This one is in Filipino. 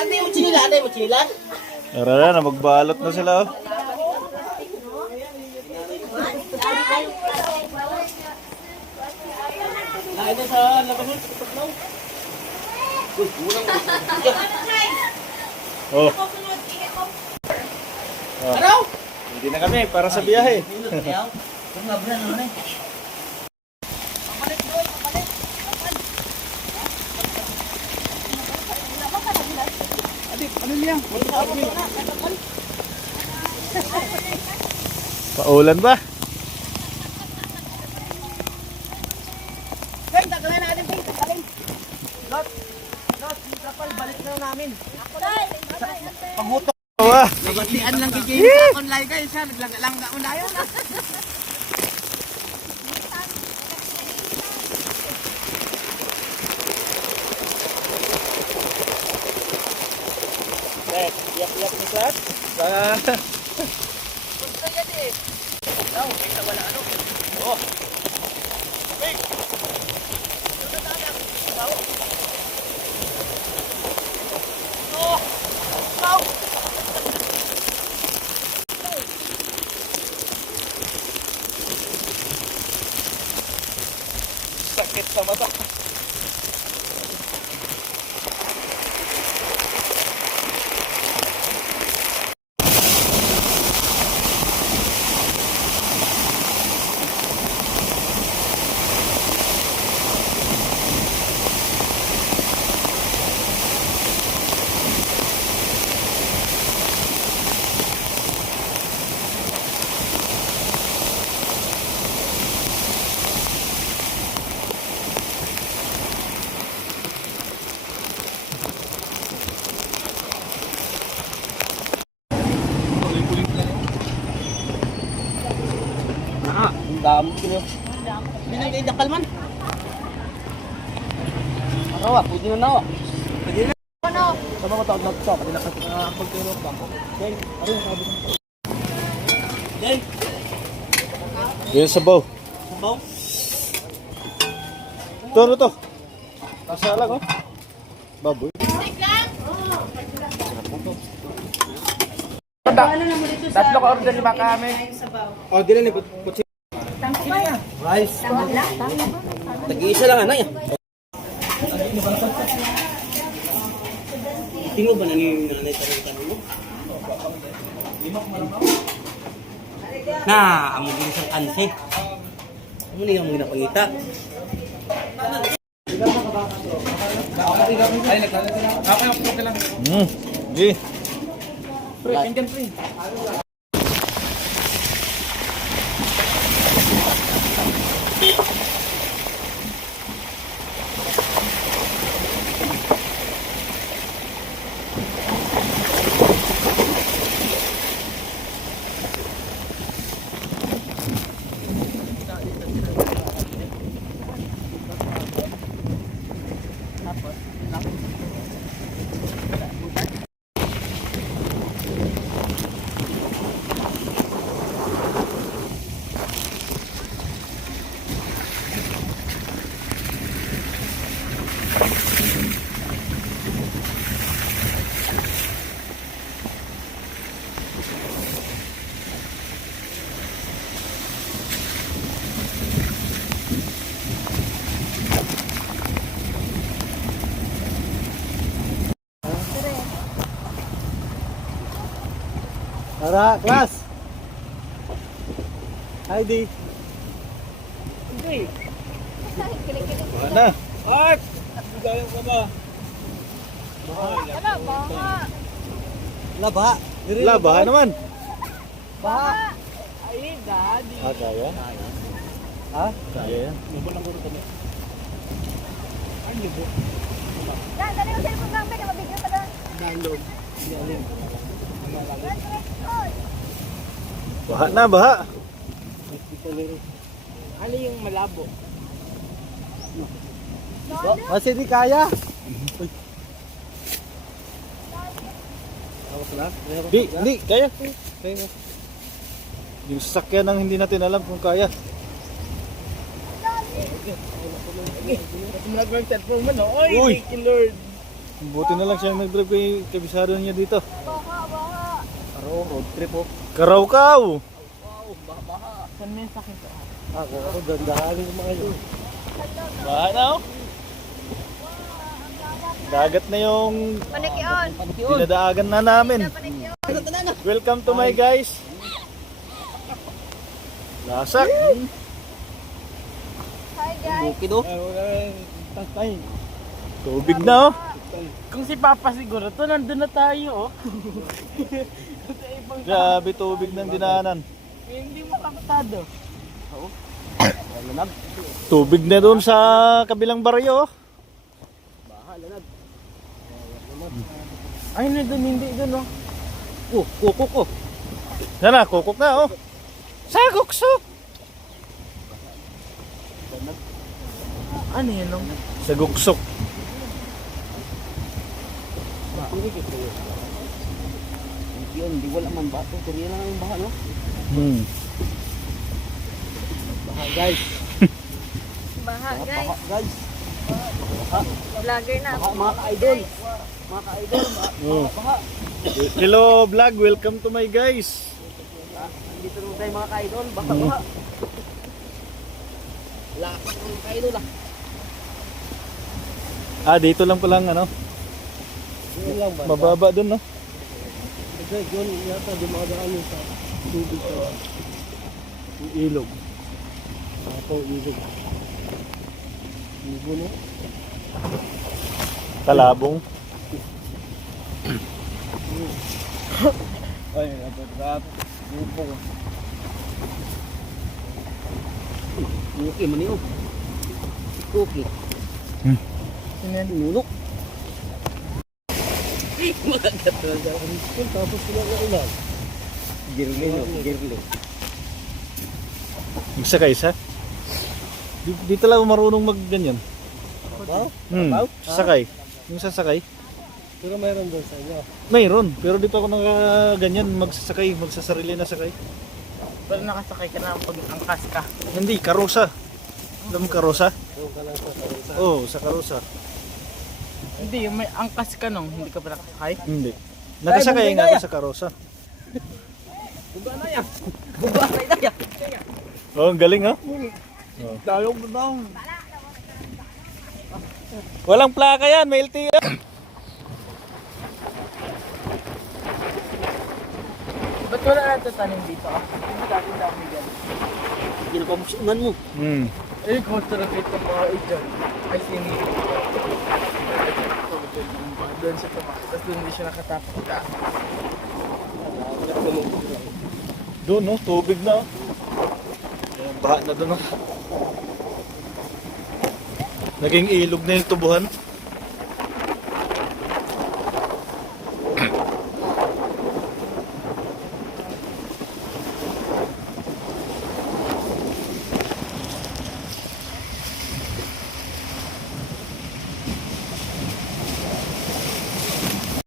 Arte mo chinilan, arte mo chinilan. Tara na, magbalot na sila. Oh. Ito sa labas mo, tutuklaw. Uy, unang mo. Oh. Ano? Hindi na kami para sa biyahe. Paulan ba? Hey, tagalin natin, hey, tagalin. Lot, kapal, balik na namin. Paghutok. Oh, Nabatian lang kay James sa online guys, siya naglangga mo na yun. Iyak-iyak ni Klat. Gusto yan eh. Daw, kita wala ano. Oh. Hey. Oh. Oh. Sakit sa mata. Ang dami ko. Binang kay dakal man. Araw, pwede na nawa. Pwede na. Ano? Sama ko tawag na ito. Pwede na pagtulog pa ko. Okay, ano yung sabi ko? Okay. Yan sa baw. Sabaw? Ito, to. Kasa lang, oh. Baboy. Tatlo ka order lima kami. Oh, dili ni putsi. Rice. Tag-iisa lang ana ya. Tingnan ba nang yung nanay tanong mo? Na, amo din sa kanse. Amo ni amo ginapangita. Ay, naglalagay na. Okay lang. Di. Pre, Indian pre. Tara, class. Heidi. Hindi. Mana? Art! Gaya ka ba? Ano, baka. Laba. Laba naman. Baha. Ay, daddy. Ah, kaya? Ha? Kaya yan. Mabulang ko kami. Ay, libo. Yan, dali yung cellphone namin. Mabigyan ka doon. Download. Yaling. Baha na, baha. Ano yung malabo? Kasi di kaya. Di, kaya. Kaya. Yung sasakyan ang hindi natin alam kung kaya. Kasi mo nag-cellphone mo, no? Oy, Uy! thank you Lord. Buti na lang siyang nag-drive kay kabisado niya dito. Baha. Aro, road trip oh. Karaw-kaw! Wow, baha. Saan may sakit ko? Ako, dandahanin ko mga yun. Baha na oh. Dagat na yung Panikyon. dinadaagan na namin. Panikyon. Welcome to my guys. Lasak. Hi guys. Bukid oh. Tatay. Tubig na oh. Kung si Papa siguro to, nandun na tayo, oh. Grabe tubig ng dinaanan. Hindi mo kapatado. Lanag. Tubig na doon sa kabilang baryo oh. Baha, lanag. Ay, nandun, hindi dun, oh. Oh, kukuk oh. Yan na, kukok na oh. Sagokso. Ano yun, oh? Saguksok. Yun, di wala man bato. Kuriya lang ang baha, no? Hmm. Baha, guys. Baha guys. Baha, guys. Vlogger na ako. Baha, mga ka-idol. Mga ka-idol, Oh. baha. Hello vlog, welcome to my guys. Dito naman tayo mga ka-idol. Baha, baha. Lakas ng ka-idol ah. Dito lang palang ano, Yun lang ba? mababa doon no. Kasi yun, yata dumadaan sa tubig sa yung ilog. Ako, ilog. Ilog, no? Talabong. Ay, nabadrap. Lupo. Cookie man yun. Cookie. Nunok. Magagat na dyan ang school, tapos sila na ulan. Girle, no? Girle. Magsakay sa. Dito lang marunong mag ganyan. Baw? Sasakay. Yung sasakay. Pero mayroon doon sa inyo. Mayroon, pero di pa ako ganyan magsasakay, magsasarili na sakay. Pero nakasakay ka na pag angkas ka. Hindi, karosa. Alam mo karosa? Doon ka lang sa sa Oo, sa karosa. Hindi, yung may angkas ka nung, hindi ka pa nakasakay. Hindi. Nakasakay nga ako sa karosa. Buga na yan. Buga na yan. Oh, ang galing ha? Dalong mo daw. Walang plaka yan, may LTO. Ba't wala natatanim dito? Hindi mo dati dami dyan. Ginapamusunan mo. Eh, kung sarapit ka mga dyan. Ay, sinili. Doon siya tumakas. Tapos doon hindi siya nakatapos ka. Doon no, tubig na. Baha na doon no. Naging ilog na yung tubuhan.